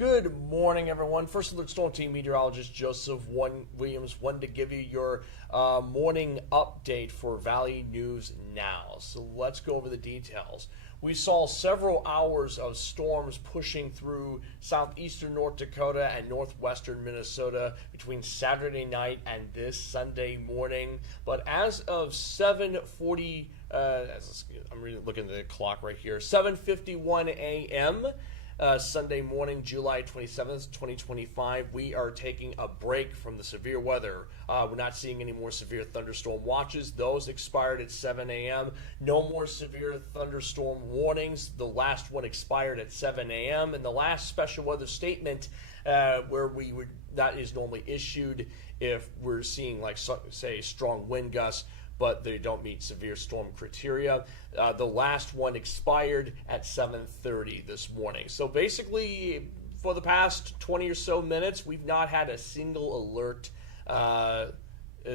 Good morning, everyone. First Alert Storm Team Meteorologist Joseph Williams wanted to give you your morning update for Valley News Now. So let's go over the details. We saw several hours of storms pushing through southeastern North Dakota and northwestern Minnesota between Saturday night and this Sunday morning. But as of 7:40, I'm really looking at the clock right here, 7:51 a.m., Sunday morning, July 27th, 2025, we are taking a break from the severe weather. We're not seeing any more severe thunderstorm watches. Those expired at 7 a.m. No more severe thunderstorm warnings. The last one expired at 7 a.m. And the last special weather statement that is normally issued if we're seeing, like, say, strong wind gusts, but they don't meet severe storm criteria. The last one expired at 7:30 this morning. So basically, for the past 20 or so minutes, we've not had a single alert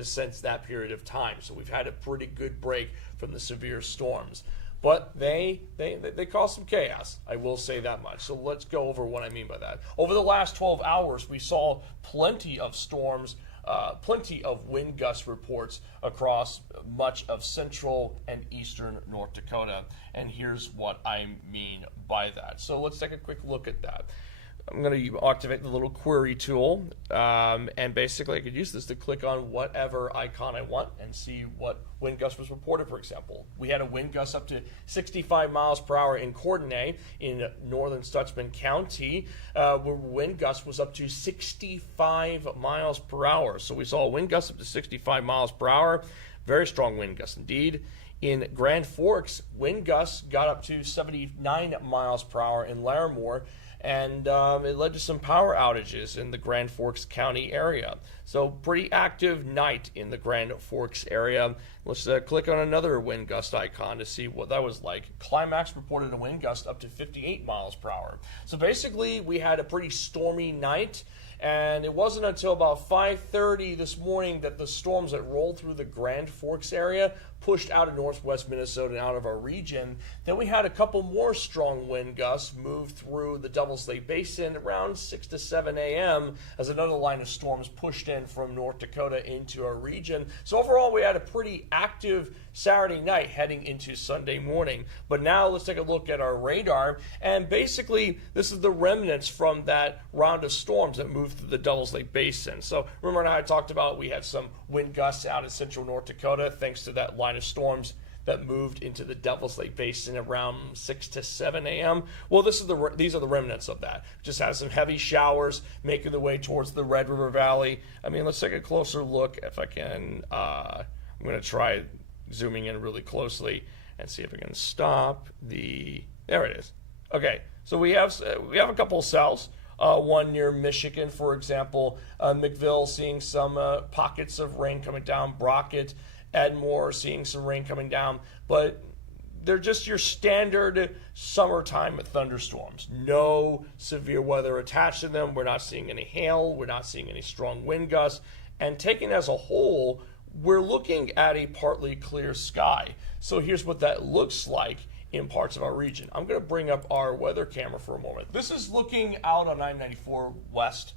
since that period of time. So we've had a pretty good break from the severe storms. But they cause some chaos, I will say that much. So let's go over what I mean by that. Over the last 12 hours, we saw plenty of storms, plenty of wind gust reports across much of central and eastern North Dakota. And here's what I mean by that. So let's take a quick look at that. I'm going to activate the little query tool, and basically I could use this to click on whatever icon I want and see what wind gust was reported. For example, we had a wind gust up to 65 miles per hour in Courtenay in northern Stutsman County, where wind gust was up to 65 miles per hour. So we saw a wind gust up to 65 miles per hour, very strong wind gust indeed. In Grand Forks, wind gusts got up to 79 miles per hour in Larimore, and it led to some power outages in the Grand Forks County area. So pretty active night in the Grand Forks area. Let's click on another wind gust icon to see what that was like. Climax reported a wind gust up to 58 miles per hour. So basically, we had a pretty stormy night, and it wasn't until about 5:30 this morning that the storms that rolled through the Grand Forks area pushed out of northwest Minnesota and out of our region. Then we had a couple more strong wind gusts move through the Devil's Lake Basin around 6 to 7 a.m. as another line of storms pushed in from North Dakota into our region. So overall, we had a pretty active Saturday night heading into Sunday morning. But now let's take a look at our radar. And basically, this is the remnants from that round of storms that moved through the Devil's Lake Basin. So remember how I talked about we had some wind gusts out in central North Dakota thanks to that line of storms that moved into the Devil's Lake Basin around 6 to 7 a.m. Well, these are the remnants of that. Just had some heavy showers making their way towards the Red River Valley. I mean, let's take a closer look if I can. I'm going to try zooming in really closely and see if I can stop there it is. Okay, so we have a couple of cells. One near Michigan, for example, McVille seeing some pockets of rain coming down, Brockett, Edmore seeing some rain coming down, but they're just your standard summertime thunderstorms. No severe weather attached to them. We're not seeing any hail. We're not seeing any strong wind gusts. And taken as a whole, we're looking at a partly clear sky. So here's what that looks like in parts of our region. I'm going to bring up our weather camera for a moment. This is looking out on 994 West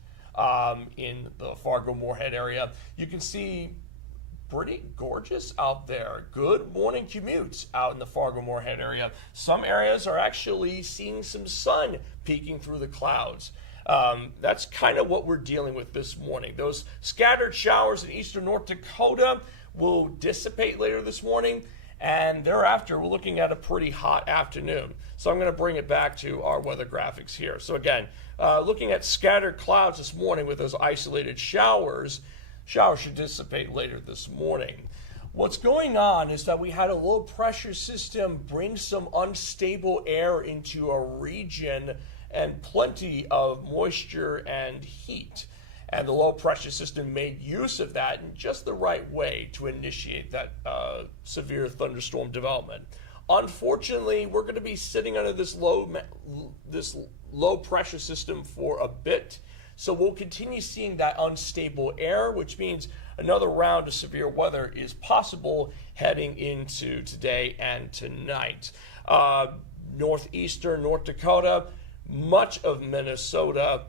in the Fargo-Moorhead area. You can see pretty gorgeous out there. Good morning commutes out in the Fargo-Moorhead area. Some areas are actually seeing some sun peeking through the clouds. That's kind of what we're dealing with this morning. Those scattered showers in eastern North Dakota will dissipate later this morning, and thereafter we're looking at a pretty hot afternoon. So I'm going to bring it back to our weather graphics here. So again, looking at scattered clouds this morning with those isolated showers. Showers should dissipate later this morning. What's going on is that we had a low pressure system bring some unstable air into our region and plenty of moisture and heat. And the low pressure system made use of that in just the right way to initiate that severe thunderstorm development. Unfortunately, we're going to be sitting under this low pressure system for a bit. So we'll continue seeing that unstable air, which means another round of severe weather is possible heading into today and tonight. Northeastern North Dakota, much of Minnesota,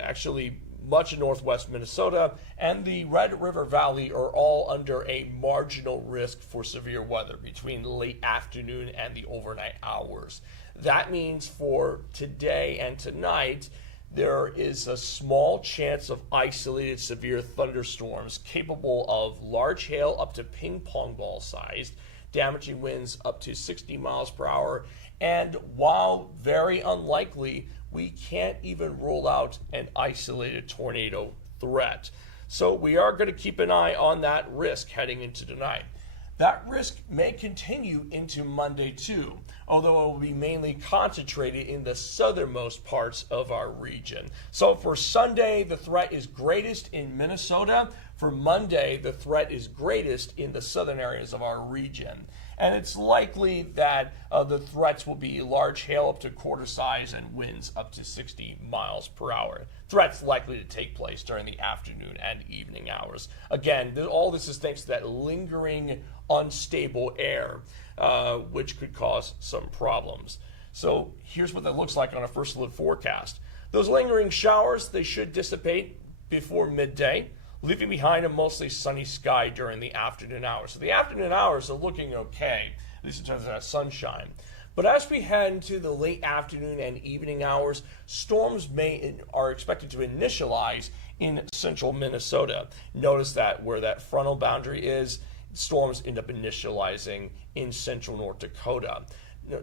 actually much of northwest Minnesota, and the Red River Valley are all under a marginal risk for severe weather between late afternoon and the overnight hours. That means for today and tonight, there is a small chance of isolated severe thunderstorms capable of large hail up to ping pong ball sized, damaging winds up to 60 miles per hour, and while very unlikely, we can't even rule out an isolated tornado threat. So we are going to keep an eye on that risk heading into tonight. That risk may continue into Monday too, although it will be mainly concentrated in the southernmost parts of our region. So for Sunday, the threat is greatest in Minnesota. For Monday, the threat is greatest in the southern areas of our region. And it's likely that the threats will be large hail up to quarter size and winds up to 60 miles per hour. Threats likely to take place during the afternoon and evening hours. Again, all this is thanks to that lingering unstable air, which could cause some problems. So here's what that looks like on a first look forecast. Those lingering showers, they should dissipate before midday, leaving behind a mostly sunny sky during the afternoon hours. So the afternoon hours are looking okay, at least in terms of that sunshine. But as we head into the late afternoon and evening hours, storms are expected to initialize in central Minnesota. Notice that where that frontal boundary is, storms end up initializing in central North Dakota. No,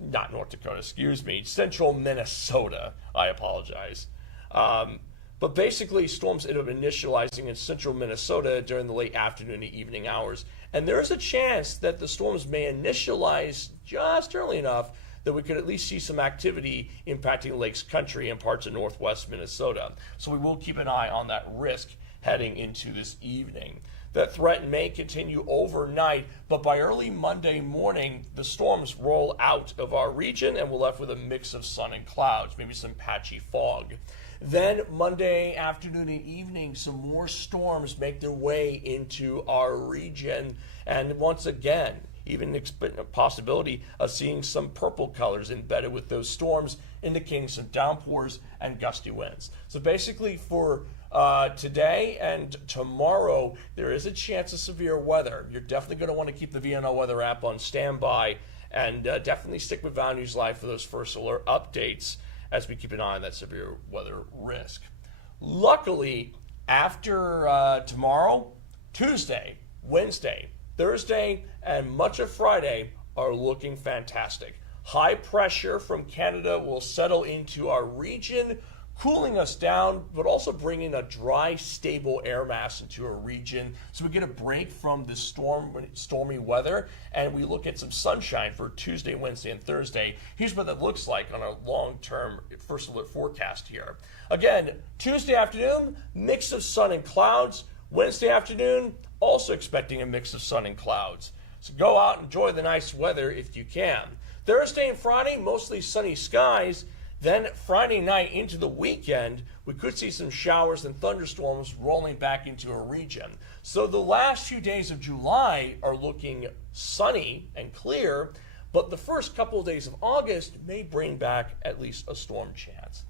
not North Dakota, excuse me, central Minnesota. I apologize. But basically, storms end up initializing in central Minnesota during the late afternoon and evening hours. And there is a chance that the storms may initialize just early enough that we could at least see some activity impacting Lakes Country and parts of northwest Minnesota. So we will keep an eye on that risk heading into this evening. That threat may continue overnight, but by early Monday morning, the storms roll out of our region and we're left with a mix of sun and clouds, maybe some patchy fog. Then Monday afternoon and evening, some more storms make their way into our region. And once again, even a possibility of seeing some purple colors embedded with those storms, indicating some downpours and gusty winds. So basically for today and tomorrow, there is a chance of severe weather. You're definitely going to want to keep the VNL Weather app on standby and definitely stick with Valley News Live for those first alert updates as we keep an eye on that severe weather risk. Luckily, after tomorrow, Tuesday, Wednesday, Thursday, and much of Friday are looking fantastic. High pressure from Canada will settle into our region, cooling us down, but also bringing a dry, stable air mass into our region. So we get a break from the stormy weather, and we look at some sunshine for Tuesday, Wednesday, and Thursday. Here's what that looks like on a long-term first alert forecast here. Again, Tuesday afternoon, mix of sun and clouds. Wednesday afternoon, also expecting a mix of sun and clouds. So go out and enjoy the nice weather if you can. Thursday and Friday, mostly sunny skies. Then Friday night into the weekend, we could see some showers and thunderstorms rolling back into our region. So the last few days of July are looking sunny and clear, but the first couple of days of August may bring back at least a storm chance.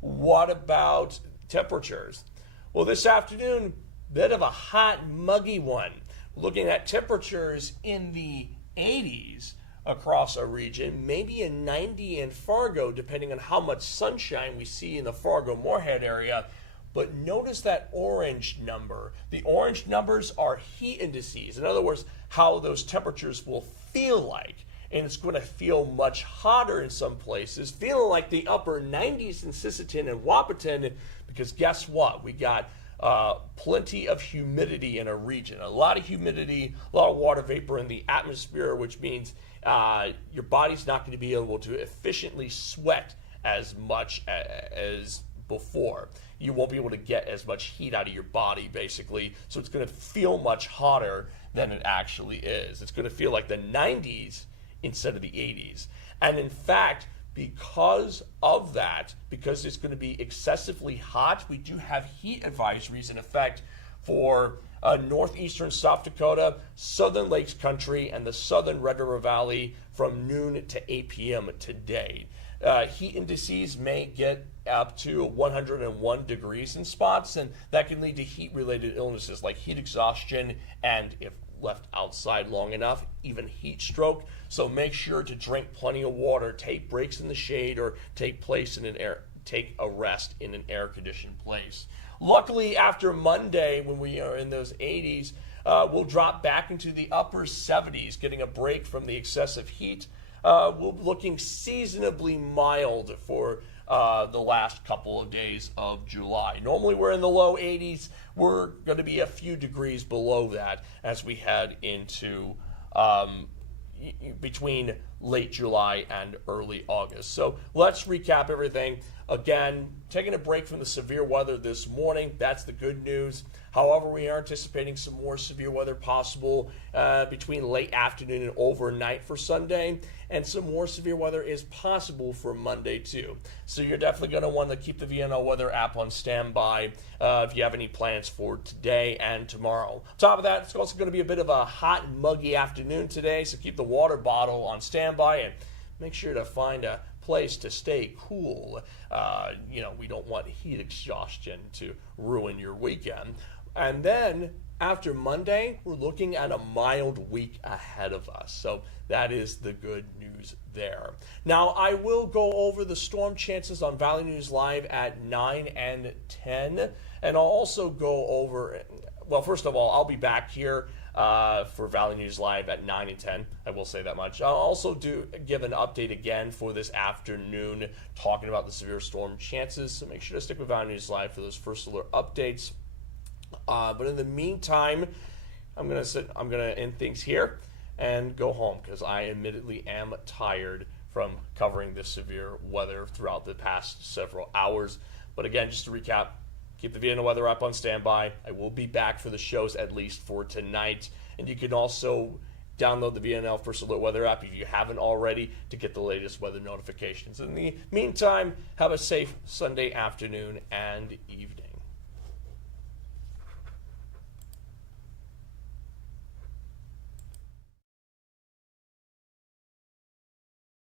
What about temperatures? Well, this afternoon, bit of a hot, muggy one. Looking at temperatures in the 80s across our region, maybe a 90 in Fargo, depending on how much sunshine we see in the Fargo-Moorhead area. But notice that orange number. The orange numbers are heat indices. In other words, how those temperatures will feel like. And it's going to feel much hotter in some places, feeling like the upper 90s in Sisseton and Wahpeton, because guess what? We got plenty of humidity in a region. A lot of humidity, a lot of water vapor in the atmosphere, which means your body's not going to be able to efficiently sweat as much as before. You won't be able to get as much heat out of your body, basically. So it's going to feel much hotter than it actually is. It's going to feel like the 90s instead of the 80s. And in fact, because of that, because it's going to be excessively hot, we do have heat advisories in effect for northeastern South Dakota, southern Lakes Country, and the southern Red River Valley from noon to 8 p.m. today. Heat indices may get up to 101 degrees in spots, and that can lead to heat-related illnesses like heat exhaustion and, if left outside long enough, even heat stroke. So make sure to drink plenty of water, take breaks in the shade, or take a rest in an air-conditioned place. Luckily, after Monday, when we are in those 80s, we'll drop back into the upper 70s, getting a break from the excessive heat. We're looking seasonably mild for the last couple of days of July. Normally we're in the low 80s. We're going to be a few degrees below that as we head into between late July and early August. So let's recap everything. Again, taking a break from the severe weather this morning. That's the good news. However, we are anticipating some more severe weather possible between late afternoon and overnight for Sunday, and some more severe weather is possible for Monday too. So you're definitely going to want to keep the VNL weather app on standby if you have any plans for today and tomorrow. On top of that, it's also going to be a bit of a hot and muggy afternoon today, so keep the water bottle on standby and make sure to find a place to stay cool. We don't want heat exhaustion to ruin your weekend. And then after Monday, we're looking at a mild week ahead of us. So that is the good news there. Now, I will go over the storm chances on Valley News Live at 9 and 10. And I'll also go over, well, first of all, I'll be back here for Valley News Live at 9 and 10. I will say that much. I'll also give an update again for this afternoon, talking about the severe storm chances. So make sure to stick with Valley News Live for those first alert updates. But in the meantime, I'm gonna end things here and go home because I admittedly am tired from covering this severe weather throughout the past several hours. But again, just to recap, keep the VNL weather up on standby. I will be back for the shows at least for tonight, and you can also download the VNL First Alert Weather app if you haven't already to get the latest weather notifications. In the meantime, have a safe Sunday afternoon and evening.